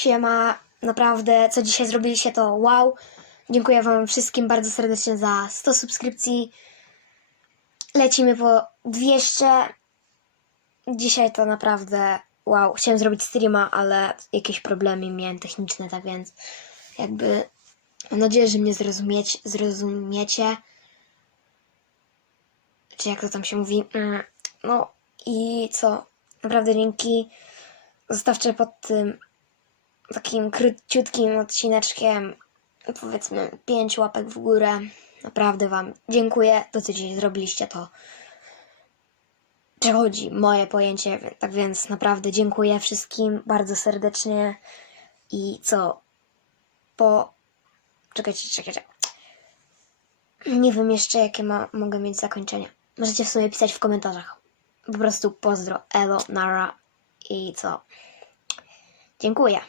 siema, naprawdę, co dzisiaj zrobiliście to wow. Dziękuję wam wszystkim bardzo serdecznie za 100 subskrypcji. Lecimy po 200. Dzisiaj to naprawdę wow. Chciałem zrobić streama, ale jakieś problemy miałem techniczne, tak więc jakby mam nadzieję, że mnie zrozumiecie. zrozumiecie. Czy jak to tam się mówi. Mm, No i co? Naprawdę dzięki. Zostawcie pod tym takim króciutkim odcineczkiem powiedzmy 5 łapek w górę. Naprawdę Wam dziękuję. To, co dzisiaj zrobiliście, to przechodzi moje pojęcie. Tak więc naprawdę dziękuję wszystkim bardzo serdecznie. I co? Po. Czekajcie, czekajcie. Nie wiem jeszcze, jakie ma, mogę mieć zakończenia. Możecie w sumie pisać w komentarzach. Po prostu pozdro, elo, nara i co? Dziękuję.